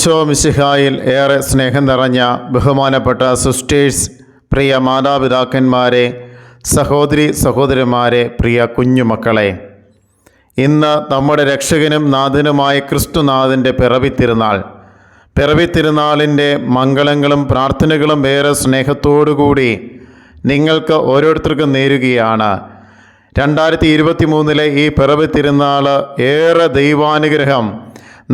ഈശോ മിശിഹായിൽ ഏറെ സ്നേഹം നിറഞ്ഞ ബഹുമാനപ്പെട്ട സിസ്റ്റേഴ്സ് പ്രിയ മാതാപിതാക്കന്മാരെ സഹോദരി സഹോദരന്മാരെ പ്രിയ കുഞ്ഞുമക്കളെ ഇന്ന് നമ്മുടെ രക്ഷകനും നാഥനുമായ ക്രിസ്തുനാഥന്റെ പിറവി തിരുനാൾ പിറവി തിരുനാളിന്റെ മംഗളങ്ങളും പ്രാർത്ഥനകളും ഏറെ സ്നേഹത്തോടുകൂടി നിങ്ങൾക്ക് ഓരോരുത്തർക്കും നേരുകയാണ്. രണ്ടായിരത്തി ഇരുപത്തി മൂന്നിലെ ഈ പിറവി തിരുനാൾ ഏറെ ദൈവാനുഗ്രഹം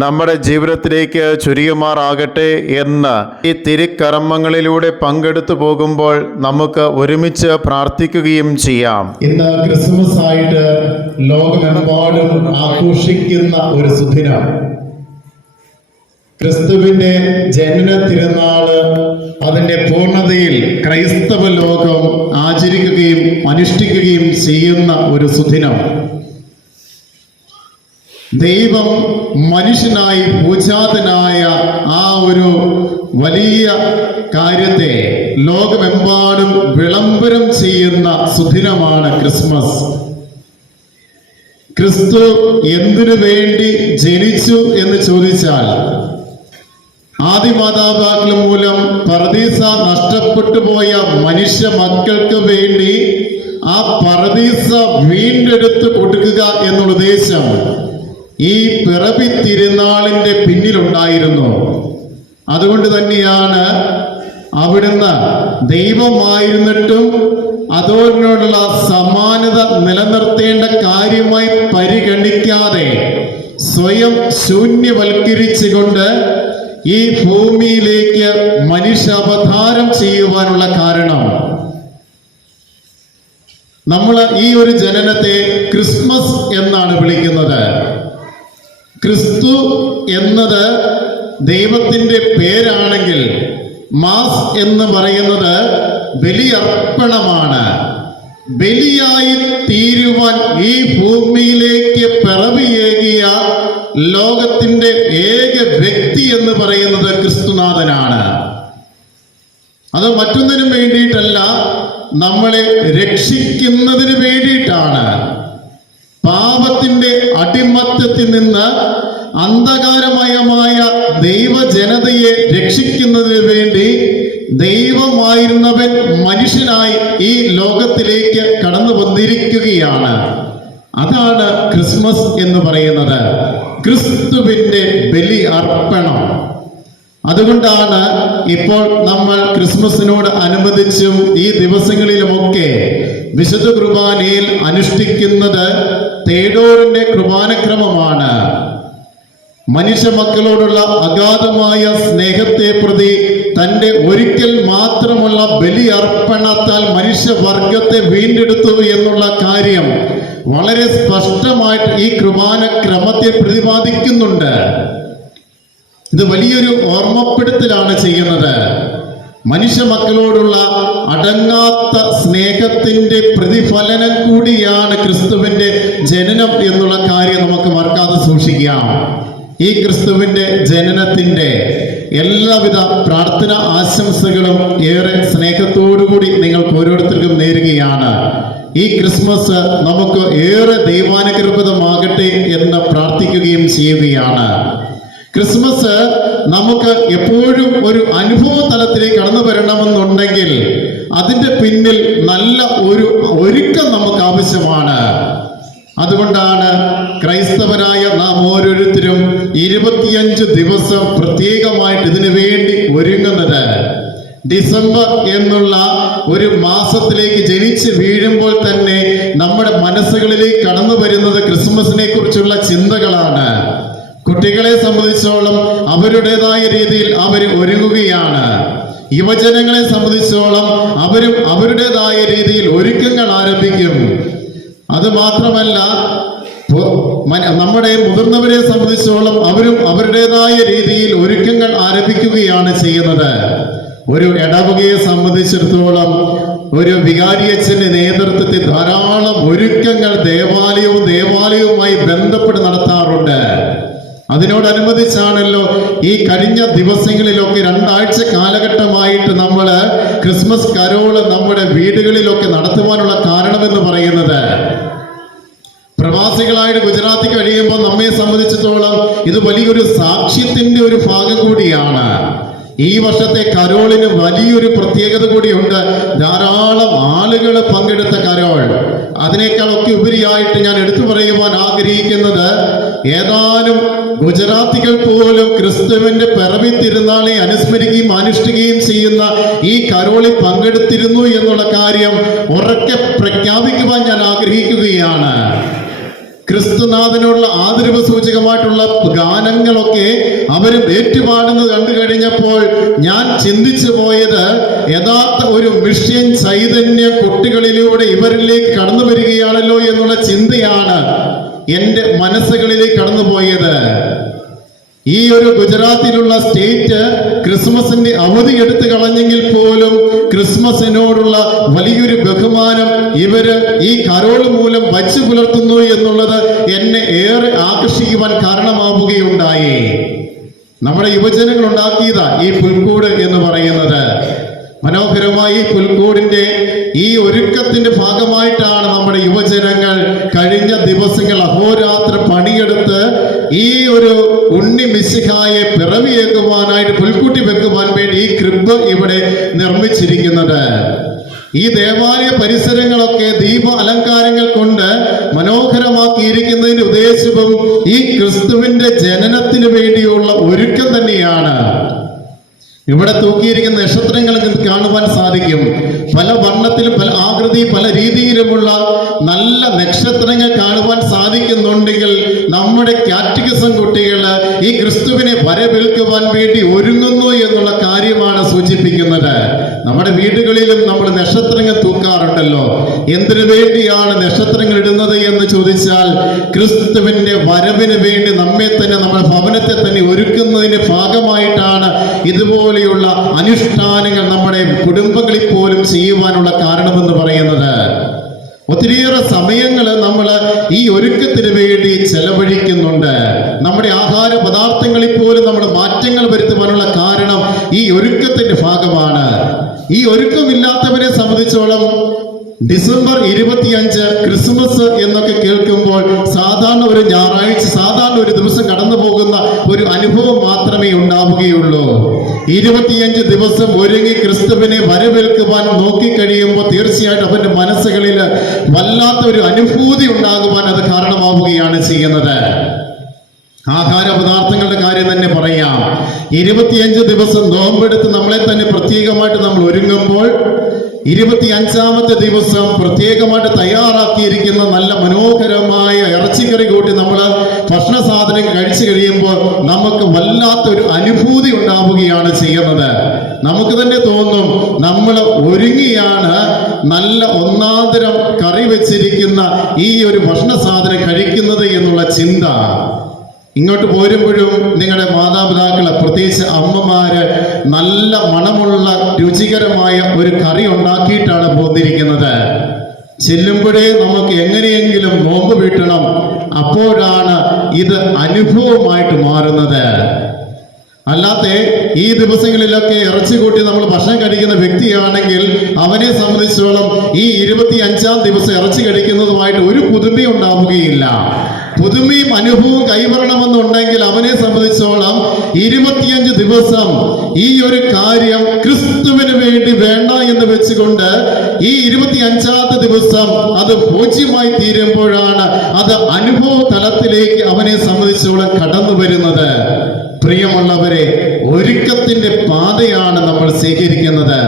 നമ്മുടെ ജീവിതത്തിലേക്ക് ചുരിയുമാറാകട്ടെ എന്ന് ഈ തിരുക്കർമ്മങ്ങളിലൂടെ പങ്കെടുത്തു പോകുമ്പോൾ നമുക്ക് ഒരുമിച്ച് പ്രാർത്ഥിക്കുകയും ചെയ്യാം. ഇന്ന് ക്രിസ്മസ് ആയിട്ട് ലോകമെമ്പാടും ആഘോഷിക്കുന്ന ഒരു സുദിനം. ക്രിസ്തുവിന്റെ ജനന തിരുനാൾ അതിന്റെ പൂർണതയിൽ ക്രൈസ്തവ ലോകം ആചരിക്കുകയും അനുഷ്ഠിക്കുകയും ചെയ്യുന്ന ഒരു സുദിനം. ദൈവം മനുഷ്യനായി പൂജാതനായ ആ ഒരു വലിയ കാര്യത്തെ ലോകമെമ്പാടും വിളംബരം ചെയ്യുന്ന സുദിനമാണ് ക്രിസ്മസ്. ക്രിസ്തു എന്തിനു വേണ്ടി ജനിച്ചു എന്ന് ചോദിച്ചാൽ ആദിമാതാപിതാക്കൾ മൂലം പറദീസ നഷ്ടപ്പെട്ടു പോയ മനുഷ്യ മക്കൾക്ക് വേണ്ടി ആ പറദീസ വീണ്ടെടുത്ത് കൊടുക്കുക എന്നുള്ള ഉദ്ദേശം ഈ പിറവി തിരുനാളിന്റെ പിന്നിലുണ്ടായിരുന്നു. അതുകൊണ്ട് തന്നെയാണ് അവിടുന്ന് ദൈവമായിരുന്നിട്ടും അതോടിനോടുള്ള സമാനത നിലനിർത്തേണ്ട കാര്യമായി പരിഗണിക്കാതെ സ്വയം ശൂന്യവൽക്കരിച്ചുകൊണ്ട് ഈ ഭൂമിയിലേക്ക് മനുഷ്യാവതാരം ചെയ്യുവാനുള്ള കാരണം. നമ്മൾ ഈ ഒരു ജനനത്തെ ക്രിസ്മസ് എന്നാണ് വിളിക്കുന്നത്. ക്രിസ്തു എന്നത് ദൈവത്തിന്റെ പേരാണെങ്കിൽ മാസ് എന്ന് പറയുന്നത് ബലിയർപ്പണമാണ്. ബലിയായി തീരുവാൻ ഈ ഭൂമിയിലേക്ക് പിറവിയേകിയ ലോകത്തിന്റെ ഏക വ്യക്തി എന്ന് പറയുന്നത് ക്രിസ്തുനാഥനാണ്. അത് മറ്റൊന്നിനും വേണ്ടിയിട്ടല്ല നമ്മളെ രക്ഷിക്കുന്നതിന് വേണ്ടിയിട്ടാണ്. പാപത്തിന്റെ അടിമത്തത്തിൽ നിന്ന് അന്ധകാരമയമായ ദൈവജനതയെ രക്ഷിക്കുന്നതിന് വേണ്ടി ദൈവമായിരുന്നവൻ മനുഷ്യനായി ഈ ലോകത്തിലേക്ക് കടന്നു വന്നിരിക്കുകയാണ്. അതാണ് ക്രിസ്മസ് എന്ന് പറയുന്നത്. ക്രിസ്തുവിന്റെ ബലി അർപ്പണം. അതുകൊണ്ടാണ് ഇപ്പോൾ നമ്മൾ ക്രിസ്മസിനോട് അനുബന്ധിച്ചും ഈ ദിവസങ്ങളിലുമൊക്കെ വിശുദ്ധ കുർബാനയിൽ അനുഷ്ഠിക്കുന്നത് തേടോറിന്റെ കുർബാനക്രമമാണ് മനുഷ്യ മക്കളോടുള്ള അഗാധമായ സ്നേഹത്തെ പ്രതി തന്റെ ഒരിക്കൽ മാത്രമുള്ള ബലി അർപ്പണത്താൽ മനുഷ്യവർഗത്തെ വീണ്ടെടുത്തു എന്നുള്ള കാര്യം വളരെ സ്പഷ്ടമായിട്ട് ഈ കുർബാന ക്രമത്തെ പ്രതിപാദിക്കുന്നുണ്ട്. ഇത് വലിയൊരു ഓർമ്മപ്പെടുത്തലാണ് ചെയ്യുന്നത്. മനുഷ്യ മക്കളോടുള്ള അടങ്ങാത്ത സ്നേഹത്തിന്റെ പ്രതിഫലനം കൂടിയാണ് ക്രിസ്തുവിന്റെ ജനനം എന്നുള്ള കാര്യം നമുക്ക് മറക്കാതെ സൂക്ഷിക്കാം. ഈ ക്രിസ്തുവിന്റെ ജനനത്തിന്റെ എല്ലാവിധ പ്രാർത്ഥന ആശംസകളും ഏറെ സ്നേഹത്തോടുകൂടി നിങ്ങൾ ഓരോരുത്തർക്കും നേരുകയാണ്. ഈ ക്രിസ്മസ് നമുക്ക് ഏറെ ദൈവാനുകൃതമാകട്ടെ എന്ന് പ്രാർത്ഥിക്കുകയും ചെയ്യുകയാണ്. ക്രിസ്മസ് നമുക്ക് എപ്പോഴും ഒരു അനുഭവ തലത്തിലേക്ക് കടന്നു വരണമെന്നുണ്ടെങ്കിൽ അതിന്റെ പിന്നിൽ നല്ല ഒരു ഒരുക്കം നമുക്ക് ആവശ്യമാണ്. അതുകൊണ്ടാണ് ക്രൈസ്തവരായ നാം ഓരോരുത്തരും ഇരുപത്തിയഞ്ച് ദിവസം പ്രത്യേകമായിട്ട് ഇതിനു വേണ്ടി ഒരുങ്ങുന്നത്. ഡിസംബർ എന്നുള്ള ഒരു മാസത്തിലേക്ക് ജനിച്ച് വീഴുമ്പോൾ തന്നെ നമ്മുടെ മനസ്സുകളിലേക്ക് കടന്നു വരുന്നത് ക്രിസ്മസിനെ കുറിച്ചുള്ള ചിന്തകളാണ്. കുട്ടികളെ സംബന്ധിച്ചോളം അവരുടേതായ രീതിയിൽ അവർ ഒരുങ്ങുകയാണ്. യുവജനങ്ങളെ സംബന്ധിച്ചോളം അവരും അവരുടേതായ രീതിയിൽ ഒരുക്കങ്ങൾ ആരംഭിക്കും. അത് മാത്രമല്ല നമ്മുടെ മുതിർന്നവരെ സംബന്ധിച്ചോളം അവരും അവരുടേതായ രീതിയിൽ ഒരുക്കങ്ങൾ ആരംഭിക്കുകയാണ് ചെയ്യുന്നത്. ഒരു ഇടവകയെ സംബന്ധിച്ചിടത്തോളം ഒരു വികാരിയച്ഛന്റെ നേതൃത്വത്തിൽ ധാരാളം ഒരുക്കങ്ങൾ ദേവാലയവും ദേവാലയവുമായി ബന്ധപ്പെട്ട് നടത്താറുണ്ട്. അതിനോടനുബന്ധിച്ചാണല്ലോ ഈ കഴിഞ്ഞ ദിവസങ്ങളിലൊക്കെ രണ്ടാഴ്ച കാലഘട്ടമായിട്ട് നമ്മൾ ക്രിസ്മസ് കരോൾ നമ്മുടെ വീടുകളിലൊക്കെ നടത്തുവാനുള്ള കാരണമെന്ന് പറയുന്നത്. പ്രവാസികളായിട്ട് ഗുജറാത്തിൽ കഴിയുമ്പോൾ നമ്മെ സംബന്ധിച്ചിടത്തോളം ഇത് വലിയൊരു സാക്ഷ്യത്തിന്റെ ഒരു ഭാഗം കൂടിയാണ്. ഈ വർഷത്തെ കരോളിന് വലിയൊരു പ്രത്യേകത കൂടിയുണ്ട്. ധാരാളം ആളുകൾ പങ്കെടുത്ത കരോൾ. അതിനേക്കാളൊക്കെ ഉപരിയായിട്ട് ഞാൻ എടുത്തു പറയുവാൻ ആഗ്രഹിക്കുന്നത് ഏതാനും ഗുജറാത്തികൾ പോലും ക്രിസ്തുവിന്റെ പിറവി തിരുനാളെ അനുസ്മരിക്കുകയും അനുഷ്ഠിക്കുകയും ചെയ്യുന്ന ഈ കരോളി പങ്കെടുത്തിരുന്നു എന്നുള്ള കാര്യം ഉറക്കെ പ്രഖ്യാപിക്കുവാൻ ഞാൻ ആഗ്രഹിക്കുകയാണ്. ക്രിസ്തുനാഥനുള്ള ആദരവ് സൂചകമായിട്ടുള്ള ഗാനങ്ങളൊക്കെ അവരും ഏറ്റുപാടുന്നത് കണ്ടു കഴിഞ്ഞപ്പോൾ ഞാൻ ചിന്തിച്ചു പോയത് യഥാർത്ഥ ഒരു മിഷ്യൻ ചൈതന്യ കുട്ടികളിലൂടെ ഇവരിലേക്ക് കടന്നു വരികയാണല്ലോ എന്നുള്ള ചിന്തയാണ്. എന്റെ മനസ്സുകളിലേക്ക് കടന്നുപോയത്. ഈ ഒരു ഗുജറാത്തിലുള്ള സ്റ്റേറ്റ് ക്രിസ്മസിന്റെ അവധി എടുത്തു കളഞ്ഞെങ്കിൽ പോലും ക്രിസ്മസിനോടുള്ള വലിയൊരു ബഹുമാനം ഇവർ ഈ കരോൾ മൂലം വച്ചു പുലർത്തുന്നു എന്നുള്ളത് എന്നെ ഏറെ ആകർഷിക്കുവാൻ കാരണമാവുകയുണ്ടായി. നമ്മുടെ യുവജനങ്ങൾ ഉണ്ടാക്കിയതാ ഈ പുൽക്കൂട് എന്ന് പറയുന്നത്. മനോഹരമായി പുൽക്കൂടിന്റെ ഈ ഒരുക്കത്തിന്റെ ഭാഗമായിട്ടാണ് നമ്മുടെ യുവജനങ്ങൾ കഴിഞ്ഞ ദിവസങ്ങൾ അഹോരാത്രി പണിയെടുത്ത് ഈ ഒരു ഉണ്ണി മിശിഹായെ പിറവിയേക്കുവാനായിട്ട് പുൽക്കുട്ടി വെക്കുവാൻ വേണ്ടി ഈ ക്രിബ് ഇവിടെ നിർമ്മിച്ചിരിക്കുന്നത്. ഈ ദേവാലയ പരിസരങ്ങളൊക്കെ ദീപ അലങ്കാരങ്ങൾ കൊണ്ട് മനോഹരമാക്കിയിരിക്കുന്നതിന്റെ ഉദ്ദേശവും ഈ ക്രിസ്തുവിന്റെ ജനനത്തിന് വേണ്ടിയുള്ള ഒരുക്കം തന്നെയാണ്. ഇവിടെ തൂക്കിയിരിക്കുന്ന നക്ഷത്രങ്ങൾ കാണുവാൻ സാധിക്കും. പല വർണത്തിലും പല ആകൃതി പല രീതിയിലുമുള്ള നല്ല നക്ഷത്രങ്ങൾ കാണുവാൻ സാധിക്കുന്നുണ്ടെങ്കിൽ നമ്മുടെ കാറ്റഗിസം കുട്ടികൾ ഈ ക്രിസ്തുവിനെ വരവേൽക്കുവാൻ വേണ്ടി ഒരുങ്ങുന്നു എന്നുള്ള കാര്യമാണ് സൂചിപ്പിക്കുന്നത്. നമ്മുടെ വീടുകളിലും നമ്മൾ നക്ഷത്രങ്ങൾ തൂക്കാറുണ്ടല്ലോ. എന്തിനു വേണ്ടിയാണ് നക്ഷത്രങ്ങൾ ഇടുന്നത് എന്ന് ചോദിച്ചാൽ ക്രിസ്തുവിന്റെ വരവിന് വേണ്ടി നമ്മെ തന്നെ നമ്മുടെ ഭവനത്തെ തന്നെ ഒരുക്കുന്നതിന്റെ ഭാഗമായിട്ടാണ് ഇതുപോലെയുള്ള അനുഷ്ഠാനങ്ങൾ നമ്മുടെ കുടുംബങ്ങളിൽ പോലും ചെയ്യുവാനുള്ള കാരണമെന്ന് പറയുന്നത്. ഒത്തിരിയേറെ സമയങ്ങൾ നമ്മൾ ഈ ഒരുക്കത്തിന് വേണ്ടി ചെലവഴിക്കുന്നുണ്ട്. നമ്മുടെ ആഹാര പദാർത്ഥങ്ങളിൽ പോലും നമ്മൾ മാറ്റങ്ങൾ വരുത്തുവാനുള്ള കാരണം ഈ ഒരുക്കത്തിന്റെ ഭാഗമാണ്. ഈ ഒരുക്കമില്ലാത്തവരെ സംബന്ധിച്ചോളം ഡിസംബർ ഇരുപത്തിയഞ്ച് ക്രിസ്മസ് എന്നൊക്കെ കേൾക്കുമ്പോൾ സാധാരണ ഒരു ഞായറാഴ്ച സാധാരണ ഒരു ദിവസം കടന്നു പോകുന്ന ഒരു അനുഭവം മാത്രമേ ഉണ്ടാവുകയുള്ളൂ. ഇരുപത്തിയഞ്ച് ദിവസം ഒരുങ്ങി ക്രിസ്തുവിനെ വരവേൽക്കുവാൻ നോക്കിക്കഴിയുമ്പോൾ തീർച്ചയായിട്ടും അവന്റെ മനസ്സുകളിൽ വല്ലാത്ത ഒരു അനുഭൂതി ഉണ്ടാകുവാൻ അത് കാരണമാവുകയാണ് ചെയ്യുന്നത്. ആഹാര പദാർത്ഥങ്ങളുടെ കാര്യം തന്നെ പറയാം. ഇരുപത്തിയഞ്ച് ദിവസം നോമ്പെടുത്ത് നമ്മളെ തന്നെ പ്രത്യേകമായിട്ട് നമ്മൾ ഒരുങ്ങുമ്പോൾ ഇരുപത്തി അഞ്ചാമത്തെ ദിവസം പ്രത്യേകമായിട്ട് തയ്യാറാക്കിയിരിക്കുന്ന നല്ല മനോഹരമായ ഇറച്ചിക്കറി കൂട്ടി നമ്മൾ ഭക്ഷണ സാധനം കഴിച്ചു കഴിയുമ്പോൾ നമുക്ക് വല്ലാത്തൊരു അനുഭൂതി ഉണ്ടാവുകയാണ് ചെയ്യുന്നത്. നമുക്ക് തന്നെ തോന്നും നമ്മൾ ഒരുങ്ങിയാണ് നല്ല ഒന്നാന്തരം കറി വെച്ചിരിക്കുന്ന ഈ ഒരു ഭക്ഷണ സാധനം കഴിക്കുന്നത് എന്നുള്ള ചിന്ത. ഇങ്ങോട്ട് പോരുമ്പോഴും നിങ്ങളുടെ മാതാപിതാക്കൾ പ്രത്യേകിച്ച് അമ്മമാര് നല്ല മണമുള്ള രുചികരമായ ഒരു കറി ഉണ്ടാക്കിയിട്ടാണ് പോന്നിരിക്കുന്നത്. ചെല്ലുമ്പോഴേ നമുക്ക് എങ്ങനെയെങ്കിലും നോമ്പ് വീട്ടണം. അപ്പോഴാണ് ഇത് അനുഭവമായിട്ട് മാറുന്നത്. അല്ലാത്ത ഈ ദിവസങ്ങളിലൊക്കെ ഇറച്ചി കൂട്ടി നമ്മൾ ഭക്ഷണം കഴിക്കുന്ന വ്യക്തിയാണെങ്കിൽ അവനെ സംബന്ധിച്ചോളം ഈ ഇരുപത്തി അഞ്ചാം ദിവസം ഇറച്ചി കഴിക്കുന്നതുമായിട്ട് ഒരു പുതുമയും ഉണ്ടാവുകയില്ല. പുതുമയും അനുഭവവും കൈവരണമെന്നുണ്ടെങ്കിൽ അവനെ സംബന്ധിച്ചോളം ഇരുപത്തിയഞ്ച് ദിവസം ഈ ഒരു കാര്യം ക്രിസ്തുവിന് വേണ്ടി വേണ്ട എന്ന് വെച്ചുകൊണ്ട് ഈ ഇരുപത്തി അഞ്ചാമത്തെ ദിവസം അത് പൂജ്യമായി തീരുമ്പോഴാണ് അത് അനുഭവ തലത്തിലേക്ക് അവനെ സംബന്ധിച്ചോളം കടന്നു വരുന്നത് പ്രിയമുള്ളവരെ ഒരുക്കത്തിന്റെ പാതയാണ് നമ്മൾ സ്വീകരിക്കുന്നത്.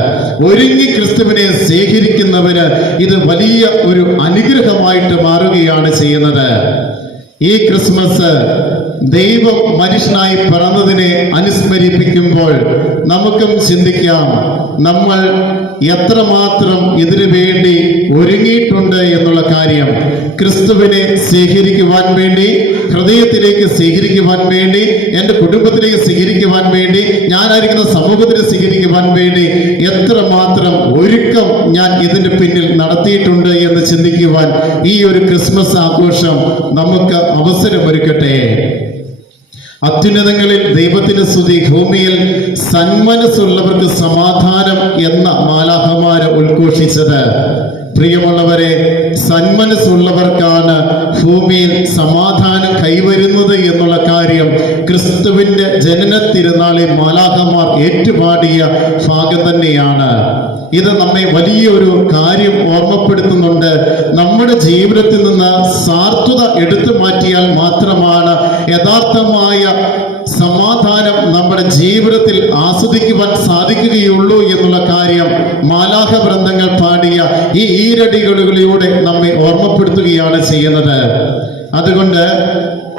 ഒരുങ്ങി ക്രിസ്തുവിനെ സ്വീകരിക്കുന്നവന് ഇത് വലിയ ഒരു അനുഗ്രഹമായിട്ട് മാറുകയാണ് ചെയ്യുന്നത്. ഈ ക്രിസ്മസ് ദൈവം മനുഷ്യനായി പിറന്നതിനെ അനുസ്മരിപ്പിക്കുമ്പോൾ നമുക്കും ചിന്തിക്കാം നമ്മൾ എത്രമാത്രം ഇതിനു വേണ്ടി ഒരുങ്ങിയിട്ടുണ്ട് എന്നുള്ള കാര്യം ക്രിസ്തുവിനെ സ്വീകരിക്കുവാൻ വേണ്ടി ഹൃദയത്തിലേക്ക് സ്വീകരിക്കുവാൻ വേണ്ടി എന്റെ കുടുംബത്തിലേക്ക് സ്വീകരിക്കുവാൻ വേണ്ടി ഞാനായിരിക്കുന്ന സമൂഹത്തിനെ സ്വീകരിക്കുവാൻ വേണ്ടി എത്രമാത്രം ഒരുക്കം ഞാൻ ഇതിന്റെ പിന്നിൽ നടത്തിയിട്ടുണ്ട് എന്ന് ചിന്തിക്കുവാൻ ഈ ഒരു ക്രിസ്മസ് ആഘോഷം നമുക്ക് അവസരമൊരുക്കട്ടെ. അത്യുന്നതങ്ങളിൽ ദൈവത്തിന് സ്തുതി ഭൂമിയിൽ സന്മനസ്സുള്ളവർക്ക് സമാധാനം എന്ന മാലാഹമാര് ഉദ്ഘോഷിച്ചത്. പ്രിയമുള്ളവരെ സന്മനസ്സുള്ളവർക്കാണ് ഭൂമിയിൽ സമാധാനം കൈവരുന്നത് എന്നുള്ള കാര്യം ക്രിസ്തുവിന്റെ ജനന തിരുനാളിൽ മാലാഹമാർ ഏറ്റുപാടിയ ഭാഗം തന്നെയാണ്. ഇത് നമ്മെ വലിയൊരു കാര്യം ഓർമ്മപ്പെടുത്തുന്നുണ്ട്. നമ്മുടെ ജീവിതത്തിൽ നിന്ന് സാർത്ഥത എടുത്തു മാറ്റിയാൽ മാത്രമാണ് യഥാർത്ഥമായ സമാധാനം നമ്മുടെ ജീവിതത്തിൽ ആസ്വദിക്കുവാൻ സാധിക്കുകയുള്ളൂ എന്നുള്ള കാര്യം മാലാഹ വൃന്ദങ്ങൾ പാടിയ ഈ ഈരടികളിലൂടെ നമ്മെ ഓർമ്മപ്പെടുത്തുകയാണ് ചെയ്യുന്നത്. അതുകൊണ്ട്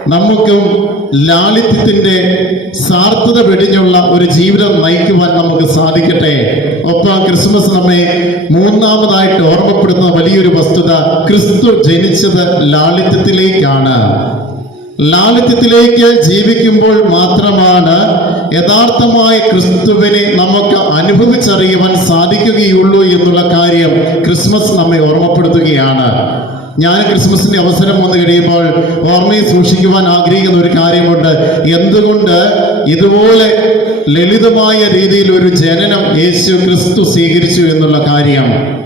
നമുക്കും ലാളിത്യത്തിന്റെ സാർത്ഥത വെടിഞ്ഞുള്ള ഒരു ജീവിതം നയിക്കുവാൻ നമുക്ക് സാധിക്കട്ടെ. ഒപ്പം ക്രിസ്മസ് നമ്മെ മൂന്നാമതായിട്ട് ഓർമ്മപ്പെടുത്തുന്ന വലിയൊരു വസ്തുത ക്രിസ്തു ജനിച്ചത് ലാളിത്യത്തിലേക്കാണ്. ലാളിത്യത്തിലേക്ക് ജീവിക്കുമ്പോൾ മാത്രമാണ് യഥാർത്ഥമായ ക്രിസ്തുവിനെ നമുക്ക് അനുഭവിച്ചറിയുവാൻ സാധിക്കുകയുള്ളൂ എന്നുള്ള കാര്യം ക്രിസ്മസ് നമ്മെ ഓർമ്മപ്പെടുത്തുകയാണ്. ഞാൻ ക്രിസ്മസിന്റെ അവസരം വന്നു കഴിയുമ്പോൾ ഓർമ്മയിൽ സൂക്ഷിക്കുവാൻ ആഗ്രഹിക്കുന്ന ഒരു കാര്യമുണ്ട്. എന്തുകൊണ്ട് ഇതുപോലെ ലളിതമായ രീതിയിൽ ഒരു ജനനം യേശു ക്രിസ്തു സ്വീകരിച്ചു എന്നുള്ള കാര്യം?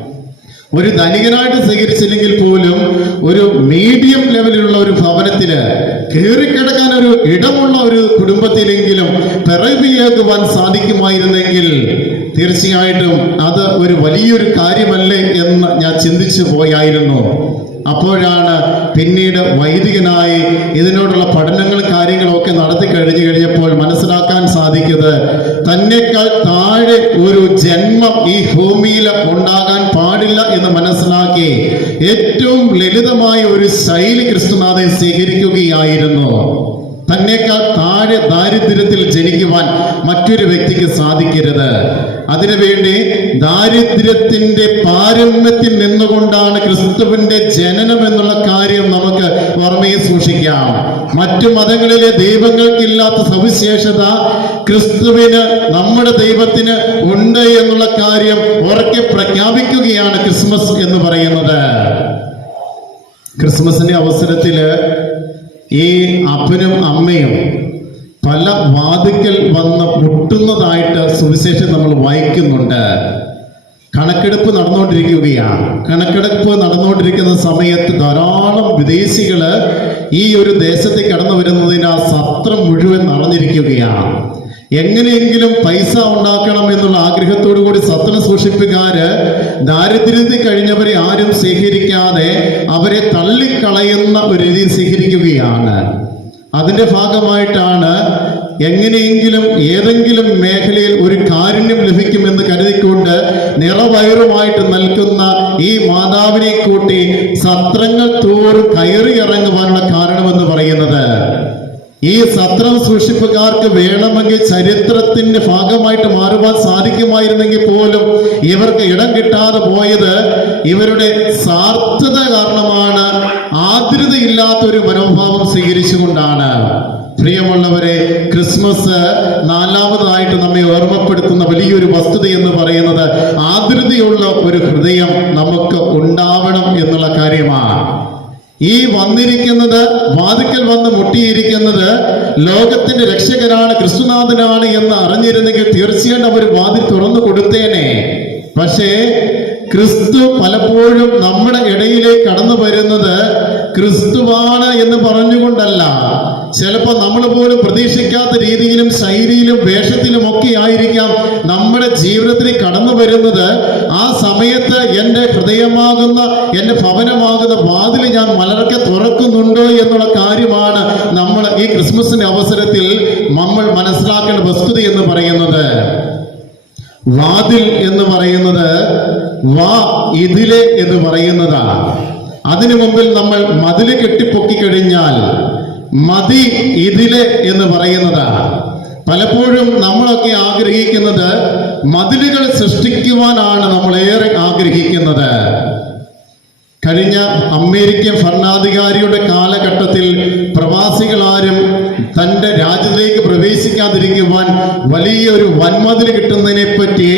ഒരു ധനികനായിട്ട് സ്വീകരിച്ചില്ലെങ്കിൽ പോലും ഒരു മീഡിയം ലെവലിലുള്ള ഒരു ഭവനത്തിൽ കയറിക്കിടക്കാൻ ഒരു ഇടമുള്ള ഒരു കുടുംബത്തിലെങ്കിലും തെറബിയാക്കുവാൻ സാധിക്കുമായിരുന്നെങ്കിൽ തീർച്ചയായിട്ടും അത് ഒരു വലിയൊരു കാര്യമല്ലേ എന്ന് ഞാൻ ചിന്തിച്ചു പോയായിരുന്നു. അപ്പോഴാണ് പിന്നീട് വൈദികനായി ഇതിനോടുള്ള പഠനങ്ങൾ കാര്യങ്ങളൊക്കെ നടത്തി കഴിഞ്ഞു കഴിഞ്ഞപ്പോൾ മനസ്സിലാക്കാൻ സാധിക്കുന്നത് തന്നെക്കാൾ താഴെ ഒരു ജന്മം ഈ ഭൂമിയിൽ ഉണ്ടാകാൻ പാടില്ല എന്ന് മനസ്സിലാക്കി ഏറ്റവും ലളിതമായ ഒരു ശൈലി ക്രിസ്തുനാഥൻ സ്വീകരിക്കുകയായിരുന്നു. തന്നെക്കാൾ താഴെ ദാരിദ്ര്യത്തിൽ ജനിക്കുവാൻ മറ്റൊരു വ്യക്തിക്ക് സാധിക്കരുത്. അതിനുവേണ്ടി ദാരിദ്ര്യത്തിന്റെ പാരമ്യത്തിൽ നിന്നുകൊണ്ടാണ് ക്രിസ്തുവിന്റെ ജനനം എന്നുള്ള കാര്യം നമുക്ക് ഓർമ്മയിൽ സൂക്ഷിക്കാം. മറ്റു മതങ്ങളിലെ ദൈവങ്ങൾക്കില്ലാത്ത സവിശേഷത ക്രിസ്തുവിന് നമ്മുടെ ദൈവത്തിന് ഉണ്ട് എന്നുള്ള കാര്യം ഉറക്കെ പ്രഖ്യാപിക്കുകയാണ് ക്രിസ്മസ് എന്ന് പറയുന്നത്. ക്രിസ്മസിന്റെ അവസരത്തിൽ ഈ അപ്പനും അമ്മയും പല വാതിക്കൽ വന്ന് മുട്ടുന്നതായിട്ട് സുവിശേഷം നമ്മൾ വായിക്കുന്നുണ്ട്. കണക്കെടുപ്പ് നടന്നുകൊണ്ടിരിക്കുകയാണ്. കണക്കെടുപ്പ് നടന്നുകൊണ്ടിരിക്കുന്ന സമയത്ത് ധാരാളം വിദേശികൾ ഈ ഒരു ദേശത്തേക്ക് കടന്നു വരുന്നതിന് ആ സത്രം മുഴുവൻ നടന്നിരിക്കുകയാണ് എങ്ങനെയെങ്കിലും പൈസ ഉണ്ടാക്കണം എന്നുള്ള ആഗ്രഹത്തോടു കൂടി സത്രം സൂക്ഷിപ്പുകാര് ദാരിദ്ര്യത്തിൽ കഴിഞ്ഞവരെ ആരും സ്വീകരിക്കാതെ അവരെ തള്ളിക്കളയുന്ന ഒരു രീതി സ്വീകരിക്കുകയാണ്. അതിന്റെ ഭാഗമായിട്ടാണ് എങ്ങനെയെങ്കിലും ഏതെങ്കിലും മേഖലയിൽ ഒരു കാരുണ്യം ലഭിക്കുമെന്ന് കരുതിക്കൊണ്ട് നിറവയറുമായിട്ട് നൽകുന്ന ഈ മാതാവിനെ കൂട്ടി സത്രങ്ങൾ തോറും കയറി ഇറങ്ങുവാനുള്ള കാരണമെന്ന് പറയുന്നത്. ഈ സത്രം സൂക്ഷിപ്പുകാർക്ക് വേണമെങ്കിൽ ചരിത്രത്തിന്റെ ഭാഗമായിട്ട് മാറുവാൻ സാധിക്കുമായിരുന്നെങ്കിൽ പോലും ഇവർക്ക് ഇടം കിട്ടാതെ പോയത് ഇവരുടെ സാർത്ഥത കാരണമാണ് ആദ്രതയില്ലാത്ത ഒരു മനോഭാവം സ്വീകരിച്ചുകൊണ്ടാണ്. പ്രിയമുള്ളവരെ ക്രിസ്മസ് നാലാമതായിട്ട് നമ്മെ ഓർമ്മപ്പെടുത്തുന്ന വലിയൊരു വസ്തുത എന്ന് പറയുന്നത് ആദ്രതയുള്ള ഒരു ഹൃദയം നമുക്ക് ഉണ്ടാവണം എന്നുള്ള കാര്യമാണ്. ഈ വന്നിരിക്കുന്നത് വാതിക്കൽ വന്ന് മുട്ടിയിരിക്കുന്നത് ലോകത്തിന്റെ രക്ഷകനാണ് ക്രിസ്തുനാഥനാണ് എന്ന് അറിഞ്ഞിരുന്നെങ്കിൽ തീർച്ചയായിട്ടും അവർ വാതിൽ തുറന്നു കൊടുത്തേനെ. പക്ഷേ ക്രിസ്തു പലപ്പോഴും നമ്മുടെ ഇടയിലേക്ക് കടന്നു വരുന്നത് ക്രിസ്തുവാണ് എന്ന് പറഞ്ഞുകൊണ്ടല്ല. ചിലപ്പോൾ നമ്മൾ പോലും പ്രതീക്ഷിക്കാത്ത രീതിയിലും ശൈലിയിലും വേഷത്തിലും ഒക്കെ ആയിരിക്കാം നമ്മുടെ ജീവിതത്തിൽ കടന്നു വരുന്നത്. ആ സമയത്ത് എന്റെ ഹൃദയമാകുന്ന എന്റെ ഭവനമാകുന്ന വാതിൽ ഞാൻ മലർക്കെ തുറക്കുന്നുണ്ടോ എന്നുള്ള കാര്യമാണ് നമ്മൾ ഈ ക്രിസ്മസിന്റെ അവസരത്തിൽ നമ്മൾ മനസ്സിലാക്കേണ്ട വസ്തുത എന്ന് പറയുന്നത്. വാതിൽ എന്ന് പറയുന്നത് വാ ഇതിലെ എന്ന് പറയുന്നതാണ് അതിനു മുമ്പിൽ നമ്മൾ മതിൽ കെട്ടിപ്പൊക്കി കഴിഞ്ഞാൽ മതി ഇതിലെ എന്ന് പറയുന്നതാണ്. പലപ്പോഴും നമ്മളൊക്കെ ആഗ്രഹിക്കുന്നത് മതിലുകൾ സൃഷ്ടിക്കുവാനാണ് നമ്മൾ ഏറെ ആഗ്രഹിക്കുന്നത്. കഴിഞ്ഞ അമേരിക്കൻ ഭരണാധികാരിയുടെ കാലഘട്ടത്തിൽ പ്രവാസികളാരും തന്റെ രാജ്യത്തേക്ക് പ്രവേശിക്കാതിരിക്കുവാൻ വലിയൊരു വൻമതിൽ കിട്ടുന്നതിനെ പറ്റി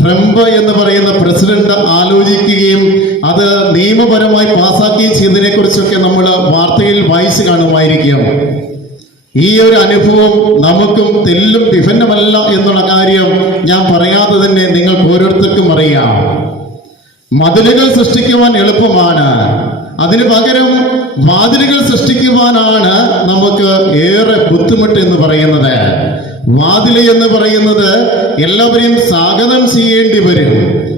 ട്രംപ് എന്ന് പറയുന്ന പ്രസിഡന്റ് ആലോചിക്കുകയും അത് നിയമപരമായി പാസാക്കുകയും ചെയ്തതിനെ കുറിച്ചൊക്കെ നമ്മൾ വാർത്തയിൽ വായിച്ചു കാണുമായിരിക്കും. ഈ ഒരു അനുഭവം നമുക്കും തെല്ലും വിഭിന്നമല്ല എന്നുള്ള കാര്യം ഞാൻ പറയാതെ തന്നെ നിങ്ങൾക്ക് ഓരോരുത്തർക്കും അറിയാം. മതിലുകൾ സൃഷ്ടിക്കുവാൻ എളുപ്പമാണ്. അതിനു പകരം വാതിലുകൾ സൃഷ്ടിക്കുവാനാണ് നമുക്ക് ഏറെ ബുദ്ധിമുട്ട് എന്ന് പറയുന്നത്. വാതിൽ എന്ന് പറയുന്നത് എല്ലാവരെയും സ്വാഗതം ചെയ്യേണ്ടി വരും.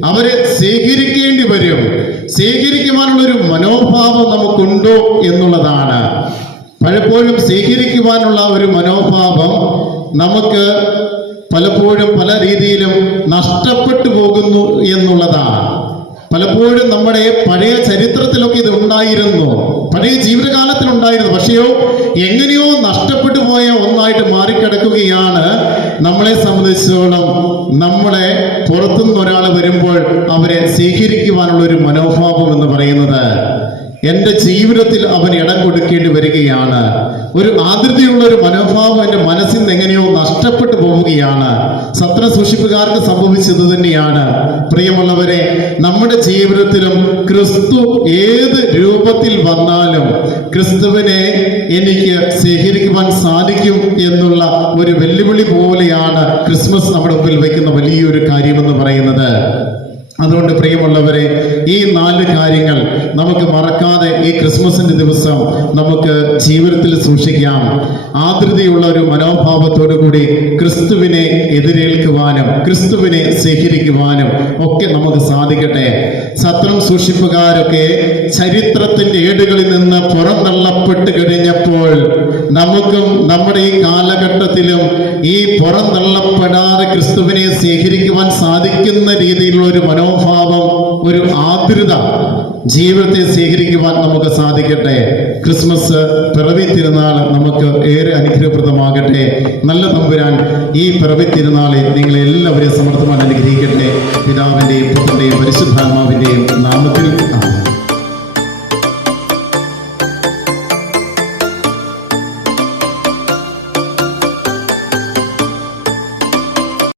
അവരെ സ്വീകരിക്കേണ്ടി വരും. സ്വീകരിക്കുവാനുള്ള ഒരു മനോഭാവം നമുക്കുണ്ടോ എന്നുള്ളതാണ്. പലപ്പോഴും സ്വീകരിക്കുവാനുള്ള ഒരു മനോഭാവം നമുക്ക് പലപ്പോഴും പല രീതിയിലും നഷ്ടപ്പെട്ടു പോകുന്നു എന്നുള്ളതാണ്. പലപ്പോഴും നമ്മുടെ പഴയ ചരിത്രത്തിലൊക്കെ ഇത് ഉണ്ടായിരുന്നു. പഴയ ജീവിതകാലത്തിൽ ഉണ്ടായിരുന്നു പക്ഷെയോ എങ്ങനെയോ നഷ്ടപ്പെട്ടു നമ്മളെ സംബന്ധിച്ചിടത്തോളം നമ്മളെ പുറത്തുനിന്ന് ഒരാൾ വരുമ്പോൾ അവരെ സ്വീകരിക്കുവാനുള്ള ഒരു മനോഭാവം എന്ന് പറയുന്നത് എന്റെ ജീവിതത്തിൽ അവൻ ഇടം കൊടുക്കേണ്ടി വരികയാണ്. ഒരു ആതൃതയുള്ള ഒരു മനോഭാവം എന്റെ മനസ്സിൽ നിന്ന് എങ്ങനെയോ നഷ്ടപ്പെട്ടു പോവുകയാണ്. സത്ര സൂക്ഷിപ്പുകാർക്ക് സംഭവിച്ചത് തന്നെയാണ്. പ്രിയമുള്ളവരെ നമ്മുടെ ജീവിതത്തിലും ക്രിസ്തു ഏത് രൂപത്തിൽ വന്നാലും ക്രിസ്തുവിനെ എനിക്ക് സ്വീകരിക്കുവാൻ സാധിക്കും എന്നുള്ള ഒരു വെല്ലുവിളി പോലെയാണ് ക്രിസ്മസ് നമ്മുടെ മുമ്പിൽ വയ്ക്കുന്ന വലിയൊരു കാര്യമെന്ന് പറയുന്നത്. അതുകൊണ്ട് പ്രിയമുള്ളവരെ ഈ നാല് കാര്യങ്ങൾ നമുക്ക് മറക്കാതെ ഈ ക്രിസ്മസിന്റെ ദിവസം നമുക്ക് ജീവിതത്തിൽ സൂക്ഷിക്കാം. ആതൃതിയുള്ള ഒരു മനോഭാവത്തോടു കൂടി ക്രിസ്തുവിനെ എതിരേൽക്കുവാനും ക്രിസ്തുവിനെ സ്വീകരിക്കുവാനും ഒക്കെ നമുക്ക് സാധിക്കട്ടെ. സത്രം സൂക്ഷിപ്പുകാരൊക്കെ ചരിത്രത്തിന്റെ ഏടുകളിൽ നിന്ന് പുറന്തള്ളപ്പെട്ട് കഴിഞ്ഞപ്പോൾ നമുക്കും നമ്മുടെ ഈ കാലഘട്ടത്തിലും ഈ പുറന്തള്ളപ്പെടാതെ ക്രിസ്തുവിനെ സ്വീകരിക്കുവാൻ സാധിക്കുന്ന രീതിയിലുള്ള ഒരു മനോഭാവം ഒരു ആതൃത ജീവിതത്തെ സ്വീകരിക്കുവാൻ നമുക്ക് സാധിക്കട്ടെ. ക്രിസ്മസ് പിറവി തിരുനാൾ നമുക്ക് ഏറെ അനുഗ്രഹപ്രദമാകട്ടെ. നല്ല തമ്പുരാൻ ഈ പിറവി തിരുനാളെ നിങ്ങളെ എല്ലാവരെയും സമർത്ഥമായി അനുഗ്രഹിക്കട്ടെ. പിതാവിന്റെയും പുത്രന്റെയും പരിശുദ്ധാത്മാവിന്റെയും നാമത്തിൽ